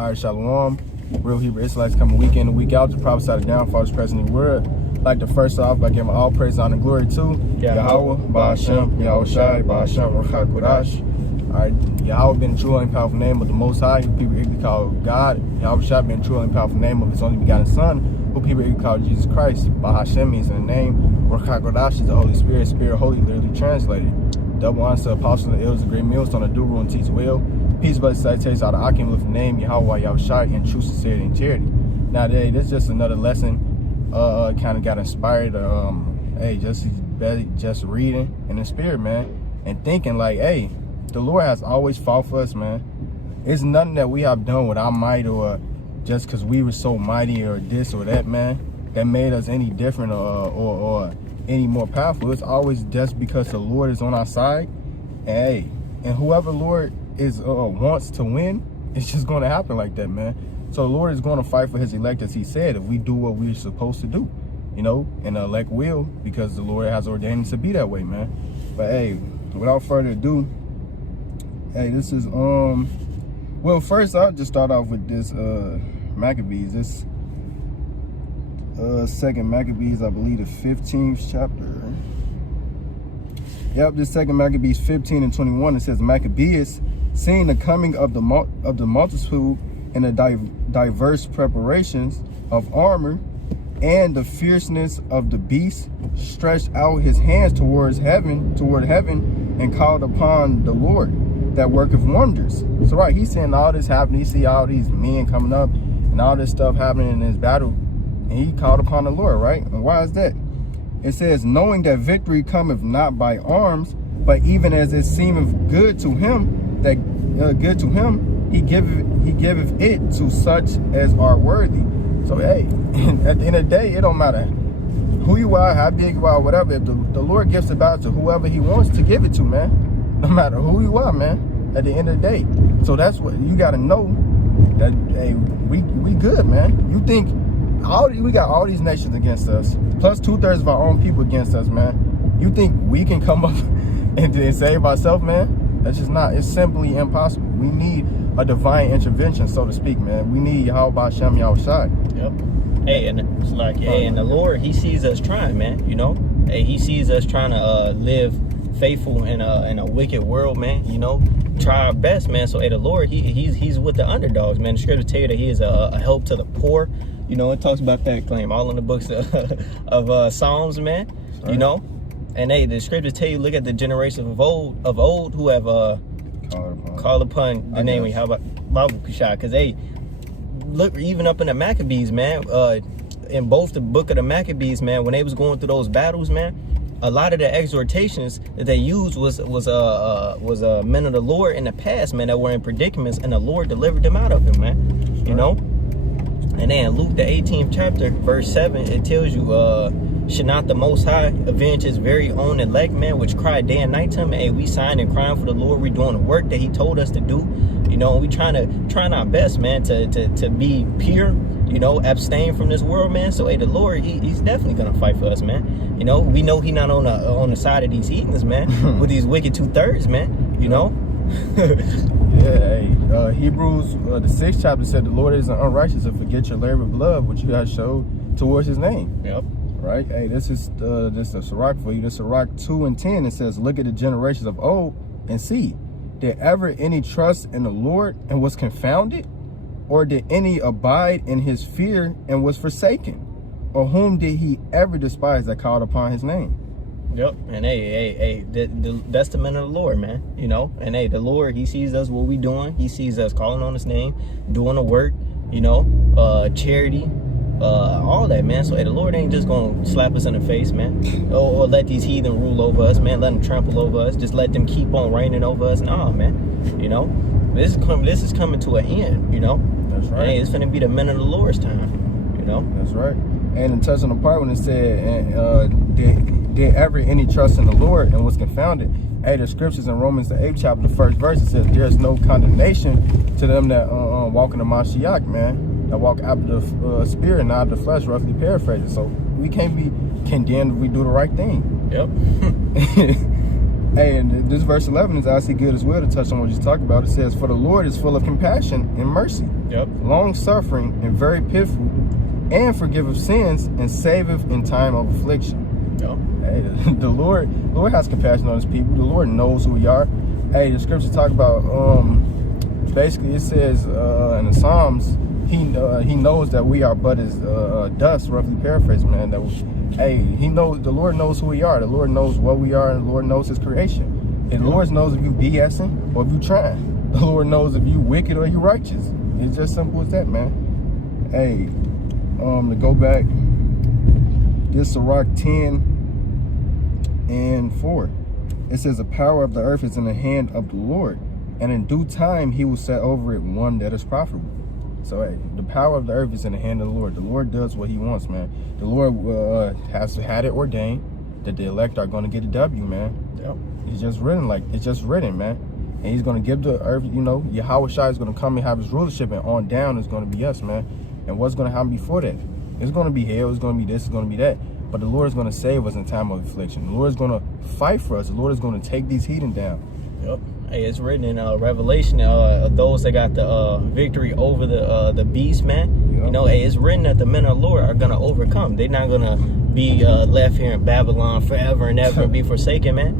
All right, Shalom. Real Hebrew Israelites coming week in and week out to prophesy the downfall of this present word. Like the first off, by giving all praise, honor, and glory to Yahweh, Ba'ashem, Yahushai, Ba'ashem, Ruach HaKodesh. All right, Yahweh being the true and powerful name of the Most High, who people usually call God. Yahushai being the true and powerful name of His only begotten Son, who people usually call Jesus Christ. Ba'ashem means in the name. Ruach HaKodesh is the Holy Spirit. Spirit Holy, literally translated. Double honor to Apostle and Elders, the great millstone, the do rule and teach well. Peace, blessings, salutations out of Akim with the name Yahweh Yahushai in true sincerity and charity. Now today, this is just another lesson. Kind of got inspired. Hey, just reading in the spirit, man, and thinking like, hey, the Lord has always fought for us, man. It's nothing that we have done with our might or just because we were so mighty or this or that, man, that made us any different or any more powerful. It's always just because the Lord is on our side. And hey, and whoever Lord is wants to win, it's just going to happen like that, man. So the Lord is going to fight for His elect, as He said, if we do what we're supposed to do, you know, and the elect will, because the Lord has ordained it to be that way, man. But hey, without further ado, hey, this is well, first I'll just start off with this Maccabees, this second Maccabees, I believe the 15th chapter. Yep, this second Maccabees 15 and 21, it says, Maccabeus, seeing the coming of the multitude and the diverse preparations of armor and the fierceness of the beast, stretched out his hands toward heaven, and called upon the Lord that worketh wonders. So right, he's seeing all this happening. He see all these men coming up and all this stuff happening in this battle, and he called upon the Lord, right? And why is that? It says, knowing that victory cometh not by arms, but even as it seemeth good to him, he giveth it to such as are worthy. So hey, at the end of the day, it don't matter who you are, how big you are, whatever. If the Lord gives the battle to whoever He wants to give it to, man, no matter who you are, man, at the end of the day. So that's what you got to know, that hey, we good, man. You think we got all these nations against us, plus 2/3 of our own people against us, man. You think we can come up and save ourselves, man? That's just not. It's simply impossible. We need a divine intervention, so to speak, man. We need Yahweh Ba'ashem Yahushai. Yep. Hey, and it's like, hey, and the Lord, He sees us trying, man. You know, hey, He sees us trying to live faithful in a wicked world, man. You know, try our best, man. So, hey, the Lord, He's with the underdogs, man. The scripture tell you that He is a help to the poor. You know, it talks about that claim all in the books of Psalms, man. Right. You know, and hey, the scriptures tell you, look at the generations of old who have called upon the name of Yahushai. Because hey, look, even up in the Maccabees, man, in both the book of the Maccabees, man, when they was going through those battles, man, a lot of the exhortations that they used was men of the Lord in the past, man, that were in predicaments, and the Lord delivered them out of them, man. You know. And then Luke, the 18th chapter, verse 7, it tells you, should not the Most High avenge His very own elect, man, which cry day and night to Him? Hey, we signed and crying for the Lord. We doing the work that He told us to do. You know, we trying our best, man, to be pure, you know, abstain from this world, man. So, hey, the Lord, He's definitely going to fight for us, man. You know, we know He not on the side of these heathens, man, with these wicked 2/3, man, you know. Yeah, hey, Hebrews, the 6th chapter said, the Lord isn't unrighteous to forget your labor of love, which you have showed towards His name. Yep. Right? Hey, this is a Sirach for you. This Sirach 2 and 10. It says, look at the generations of old and see, did ever any trust in the Lord and was confounded? Or did any abide in His fear and was forsaken? Or whom did He ever despise that called upon His name? Yep. And hey, that's the men of the Lord, man. You know, and hey, the Lord, He sees us, what we doing. He sees us calling on His name, doing the work, you know, charity, all that, man. So hey, the Lord ain't just gonna slap us in the face, man, or let these heathen rule over us, man. Let them trample over us. Just let them keep on reigning over us. Nah, man. You know, this is coming to an end. You know. That's right. Hey, it's gonna be the men of the Lord's time. You know. That's right. And in touching the part when it said, did ever any trust in the Lord and was confounded? Hey, the scriptures in Romans the 8th chapter, the 1st verse, it says, there's no condemnation to them that walk in the Mashiach, man, that walk after the spirit, not after the flesh, roughly paraphrasing. So we can't be condemned if we do the right thing. Yep. Hey, and this verse 11 is actually good as well to touch on what you talk about. It says, "For the Lord is full of compassion and mercy, long suffering and very pitiful, and forgiveth sins and saveth in time of affliction." Hey, the Lord has compassion on his people. The Lord knows who we are. Hey, the scriptures talk about basically it says in the Psalms, he knows that we are but as dust, roughly paraphrasing, man. That the Lord knows who we are. The Lord knows what we are, and the Lord knows his creation. And the Lord knows if you BSing or if you trying. The Lord knows if you wicked or you righteous. It's just simple as that, man. Hey, to go back, this Sirach 10:4. It says, "The power of the earth is in the hand of the Lord, and in due time he will set over it one that is profitable." So hey, the power of the earth is in the hand of the Lord. The Lord does what he wants, man. The Lord has had it ordained that the elect are going to get a W, man. It's just written, man. And he's going to give the earth, Yahweh Shai is going to come and have his rulership, and on down is going to be us, man. And what's going to happen before that? It's going to be hell, it's going to be this, it's going to be that. But the Lord is going to save us in time of affliction. The Lord is going to fight for us. The Lord is going to take these heathen down. Hey, it's written in Revelation, those that got the victory over the beast, man. Hey, it's written that the men of the Lord are going to overcome. They're not going to be left here in Babylon forever and ever and be forsaken, man.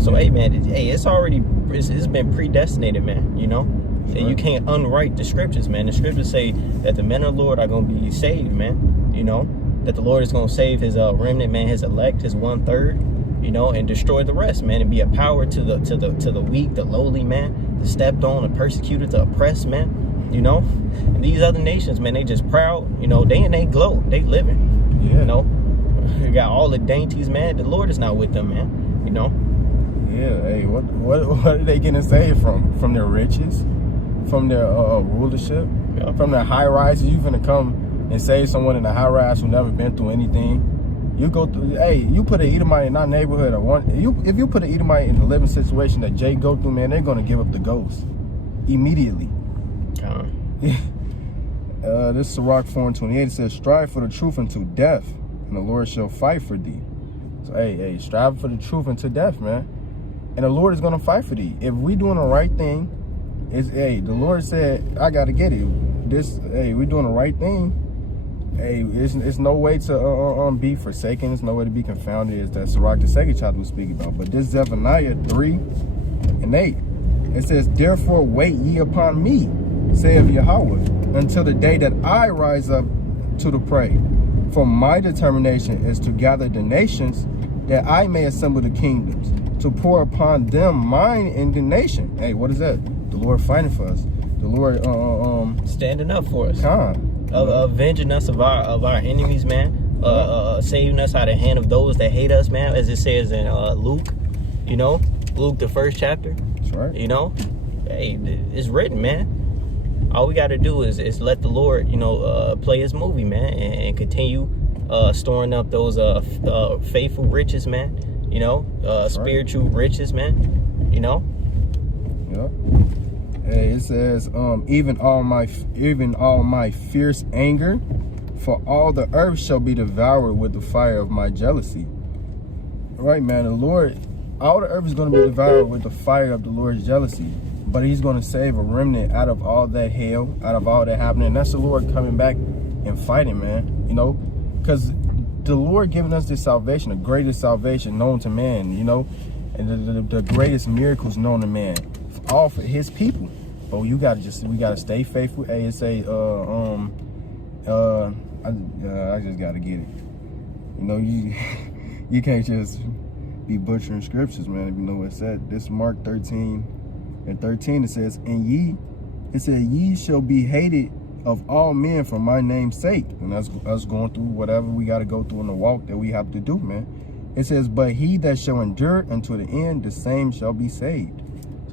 So, hey, man, it's been predestinated, man, And you can't unwrite the scriptures, man. The scriptures say that the men of the Lord are going to be saved, man. That the Lord is going to save his remnant, man, his elect, his 1/3, and destroy the rest, man, and be a power to the weak, the lowly, man, the stepped on, the persecuted, the oppressed, man. And these other nations, man, they just proud, they in they glow, they living. They got all the dainties, man. The Lord is not with them, man. Yeah, hey, what are they getting saved from? From their riches, from their rulership, from their high rises. You finna come and save someone in a high rise who never been through anything. You go through, you put an Edomite in our neighborhood, if you put an Edomite in the living situation that Jay go through, man, they're gonna give up the ghost immediately. This Sirach 4:28 says, "Strive for the truth unto death, and the Lord shall fight for thee." So hey, strive for the truth unto death, man, and the Lord is gonna fight for thee. If we doing the right thing, the Lord said, "I gotta get it." We doing the right thing. Hey, it's no way to be forsaken. It's no way to be confounded. Is that Sirach the second chapter we speak about. But this Zephaniah 3:8, it says, "Therefore wait ye upon me, saith Yahweh, until the day that I rise up to the prey. For my determination is to gather the nations, that I may assemble the kingdoms, to pour upon them mine indignation." Hey, what is that? The Lord fighting for us. The Lord standing up for us. Avenging us of our enemies, man. Saving us out of the hand of those that hate us, man. As it says in Luke, Luke the 1st chapter. That's right. Hey, it's written, man. All we got to do is let the Lord, play his movie, man, and continue storing up those faithful riches, man. Spiritual riches, man. Yep. Hey, it says, even all my fierce anger, for all the earth shall be devoured with the fire of my jealousy. Right, man. The Lord, all the earth is going to be devoured with the fire of the Lord's jealousy. But he's going to save a remnant out of all that hell, out of all that happening. And that's the Lord coming back and fighting, man. Because the Lord giving us this salvation, the greatest salvation known to man, and the greatest miracles known to man, all for his people. But we gotta stay faithful. Hey, it say, I just gotta get it. You can't just be butchering scriptures, man. If you know what it said. This Mark 13:13, it says, ye shall be hated of all men for my name's sake. And that's us going through whatever we got to go through in the walk that we have to do, man. It says, but he that shall endure unto the end, the same shall be saved.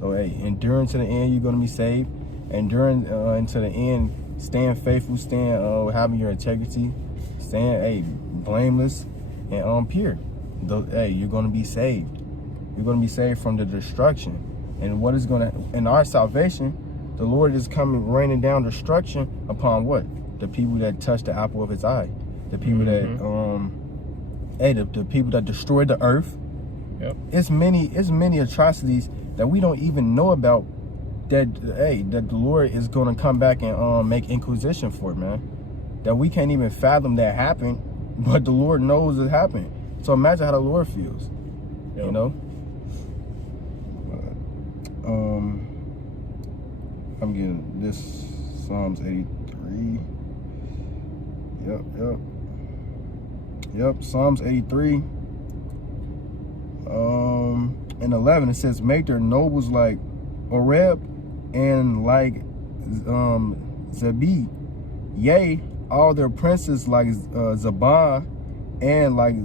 So, hey, enduring to the end, you're going to be saved. Enduring unto the end, stand faithful, stand having your integrity, stand, blameless and pure. You're going to be saved. You're going to be saved from the destruction. And what is going to, in our salvation, the Lord is coming, raining down destruction upon what? The people that touch the apple of his eye. The people that, the people that destroy the earth. Yep. It's many atrocities that we don't even know about. That the Lord is going to come back and make inquisition for, man. That we can't even fathom that happened, but the Lord knows it happened. So imagine how the Lord feels. Yep. You know. I'm getting this Psalms 83. Yep. Psalms 83. In 11 it says, make their nobles like Oreb and like Zebih, yea, all their princes like Zabah and like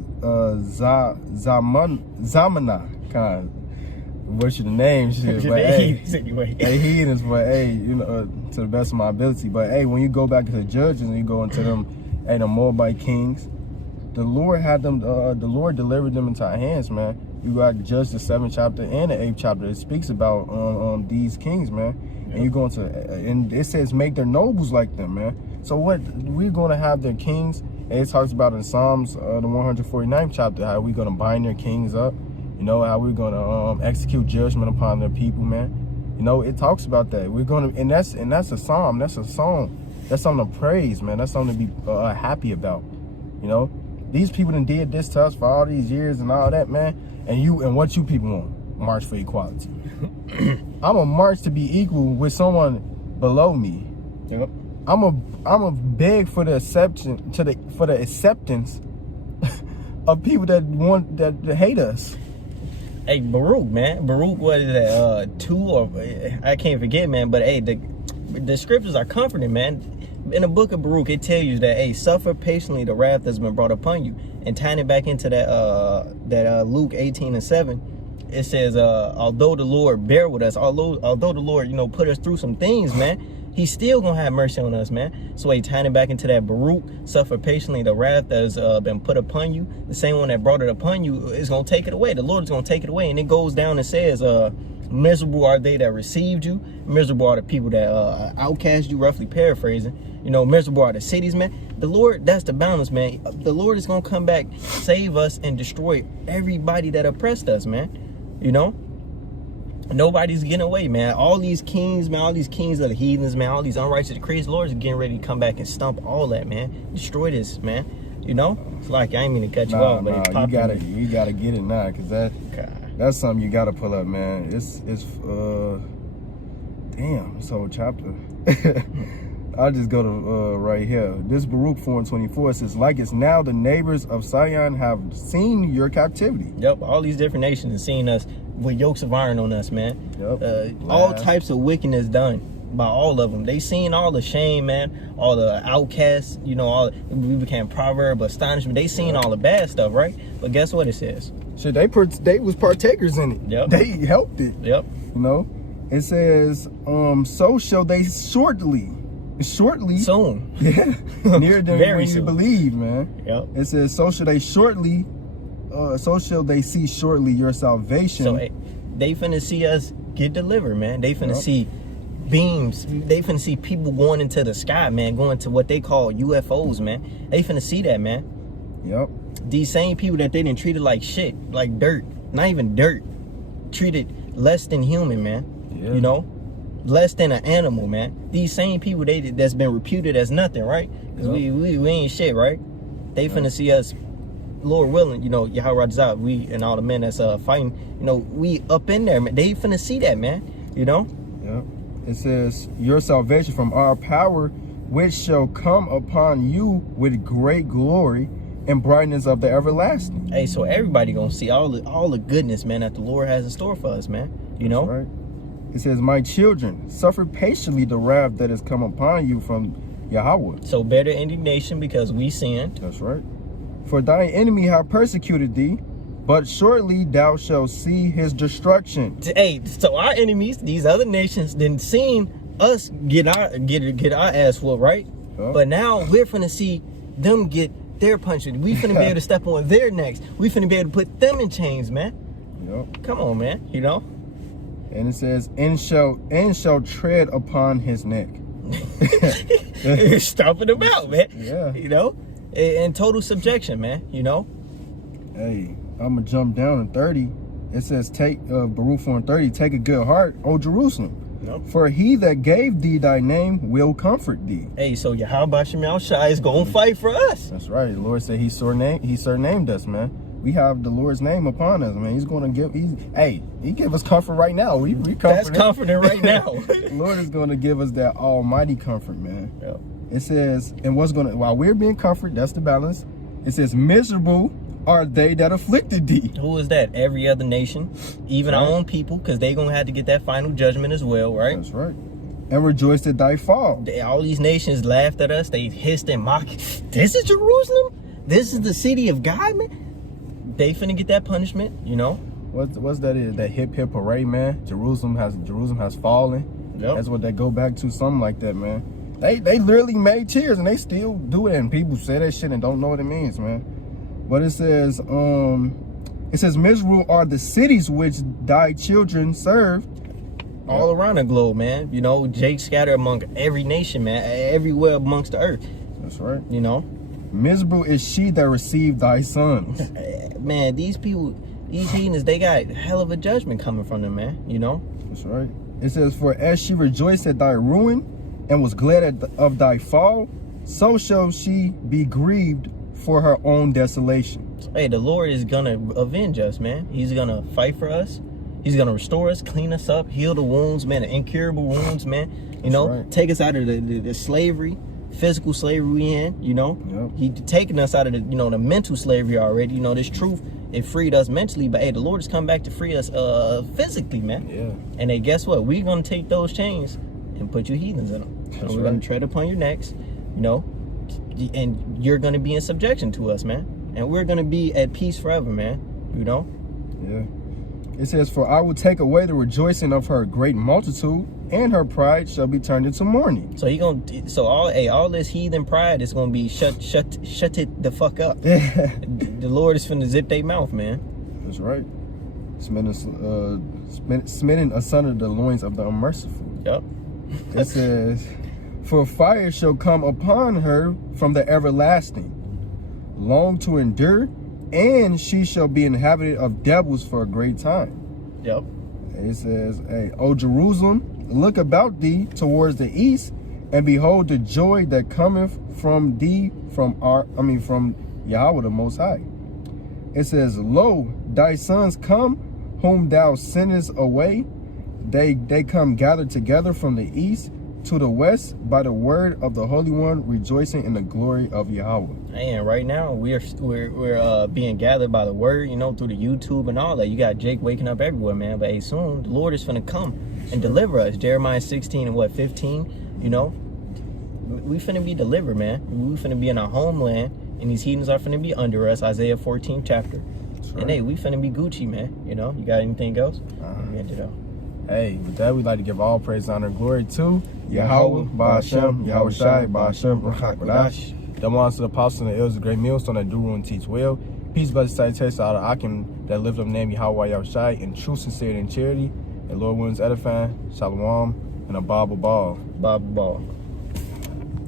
Zamana. Kind of butcher the names, shit, but hey, heathens, but hey, you know, to the best of my ability. But hey, when you go back to the Judges and you go into them, the Moabite kings, the Lord had them. The Lord delivered them into our hands, man. You got Judges the 7th chapter and the 8th chapter. It speaks about these kings, man. Yep. And you go into and it says make their nobles like them, man. So what we're going to have their kings. And it talks about in Psalms the 149th chapter how we're going to bind their kings up. You know, how we're going to execute judgment upon their people, man. You know, it talks about that. We're going to, and that's a psalm. That's a song. That's something to praise, man. That's something to be happy about. You know, these people done did this to us for all these years and all that, man. And what you people want? March for equality. I'm a march to be equal with someone below me. Yep. I'm a beg for the acceptance of people that hate us. Hey, Baruch, man. Baruch, what is that? 2 or I can't forget, man. But hey, the scriptures are comforting, man. In the book of Baruch, it tells you that, hey, suffer patiently the wrath that's been brought upon you. And tying it back into that Luke 18:7, it says, although the Lord bear with us, although the Lord, you know, put us through some things, man, he's still gonna have mercy on us, man. So hey, tying it back into that Baruch, suffer patiently the wrath that has been put upon you. The same one that brought it upon you is gonna take it away. The Lord is gonna take it away. And it goes down and says, miserable are they that received you. Miserable are the people that outcast you, roughly paraphrasing. You know, miserable are the cities, man. The Lord, that's the balance, man. The Lord is going to come back, save us, and destroy everybody that oppressed us, man. You know? Nobody's getting away, man. All these kings, man, all these kings of the heathens, man, all these unrighteous decrees, the Lord is getting ready to come back and stomp all that, man. Destroy this, man. You know? It's like, I ain't mean to cut you off, but it's popular. You gotta get it now, because that's something you gotta pull up, man. It's damn, this whole chapter. I'll just go to right here. This Baruch 4:24 says, like it's now the neighbors of Sion have seen your captivity. Yep, all these different nations have seen us with yokes of iron on us, man. Yep. All types of wickedness done by all of them. They seen all the shame, man, all the outcasts, you know, we became proverb, astonishment. They seen all the bad stuff, right? But guess what it says? Shit, they was partakers in it. Yep. They helped it. Yep. You know? It says, so shall they shortly soon. Yeah. Near them when you believe, man. Yep. It says, so shall they see shortly your salvation. So they finna see us get delivered, man. They finna see beams. They finna see people going into the sky, man, going to what they call UFOs, man. They finna see that, man. Yep. These same people that they didn't treated like shit, like dirt, not even dirt, treated less than human, man. Yeah. You know, less than an animal, man. These same people that's been reputed as nothing, right? Because we ain't shit, right? They finna see us, Lord willing, you know, Yahweh Rajah, we and all the men that's fighting, you know, we up in there, man. They finna see that, man. You know? Yeah. It says, your salvation from our power, which shall come upon you with great glory and brightness of the everlasting. Hey, so everybody gonna see all the goodness, man, that the Lord has in store for us, man. You know? Right. It says, my children, suffer patiently the wrath that has come upon you from Yahweh. So better indignation because we sinned. That's right. For thine enemy have persecuted thee, but shortly thou shalt see his destruction. Hey, so our enemies, these other nations, didn't seen us get our ass whooped, right? Yep. But now we're finna see them get their punishment. We finna be able to step on their necks. We finna be able to put them in chains, man. Yep. Come on, man. You know? And it says, and shall tread upon his neck. Stomping them out, man. Yeah. You know? In total subjection, man. You know? Hey, I'm gonna jump down in 30. It says, take, Baruch 4:30, take a good heart, O Jerusalem. Yep. For he that gave thee thy name will comfort thee. Hey, so Yahweh Shem Shai is going to fight for us. That's right. The Lord said he surnamed us, man. We have the Lord's name upon us, man. He's going to give, he give us comfort right now. We That's comforting right now. The Lord is going to give us that almighty comfort, man. Yep. It says, and while we're being comforted, that's the balance. It says, miserable are they that afflicted thee. Who is that? Every other nation, even our own people, because they're going to have to get that final judgment as well, right? That's right. And rejoiced at thy fall. All these nations laughed at us. They hissed and mocked. This is Jerusalem? This is the city of God, man? They finna get that punishment, you know? What's that is? That hip hip parade, man. Jerusalem has fallen. Yep. That's what they go back to, something like that, man. They literally made cheers and they still do it, and people say that shit and don't know what it means, man. But it says, miserable are the cities which thy children served. All around the globe, man. You know, Jake scattered among every nation, man. Everywhere amongst the earth. That's right. You know? Miserable is she that received thy sons. Man, these people, these heathens, they got hell of a judgment coming from them, man. You know? That's right. It says, for as she rejoiced at thy ruin and was glad of thy fall, so shall she be grieved for her own desolation. Hey, the Lord is gonna avenge us, man. He's gonna fight for us. He's gonna restore us, clean us up, heal the wounds, man, the incurable wounds, man. You know, right. Take us out of the slavery, physical slavery we in, you know. Yep. He taken us out of the mental slavery already. You know, this truth, it freed us mentally, but hey, the Lord has come back to free us physically, man. Yeah. And hey, guess what? We're gonna take those chains and put you heathens in them. That's and we're right. gonna tread upon your necks, you know, and you're gonna be in subjection to us, man. And we're gonna be at peace forever, man. You know? Yeah. It says, for I will take away the rejoicing of her great multitude, and her pride shall be turned into mourning. So all this heathen pride is gonna be shut it the fuck up. Yeah. The Lord is finna zip their mouth, man. That's right. Smitten asunder the loins of the unmerciful. Yep. It says, for fire shall come upon her from the everlasting, long to endure, and she shall be inhabited of devils for a great time. Yep. It says, hey, O Jerusalem, look about thee towards the east, and behold the joy that cometh from thee from Yahweh the Most High. It says, lo, thy sons come, whom thou sendest away. They come gathered together from the east to the west by the word of the Holy One, rejoicing in the glory of Yahweh. And right now we're being gathered by the word, you know, through the YouTube and all that. You got Jake waking up everywhere, man. But hey, soon the Lord is finna come and deliver us. Jeremiah 16 and 15, you know, we finna be delivered, man. We finna be in our homeland, and these heathens are finna be under us. Isaiah 14 chapter. Right. And hey, we finna be Gucci, man. You know, you got anything else? Hey, with that, we'd like to give all praise, honor, and glory to Yahweh, Ba'ashem, Yahweh Shai, Ba'ashem, Ruach HaKodesh. The ones to the apostles and the elders of great millstone that do rule and teach well. Peace, blessed, salutation out of Akim that lift up the name Yahweh Yahweh Shai in true sincerity and charity. And Lord willing edifying. Shalom and a Bible ball. Bible ball.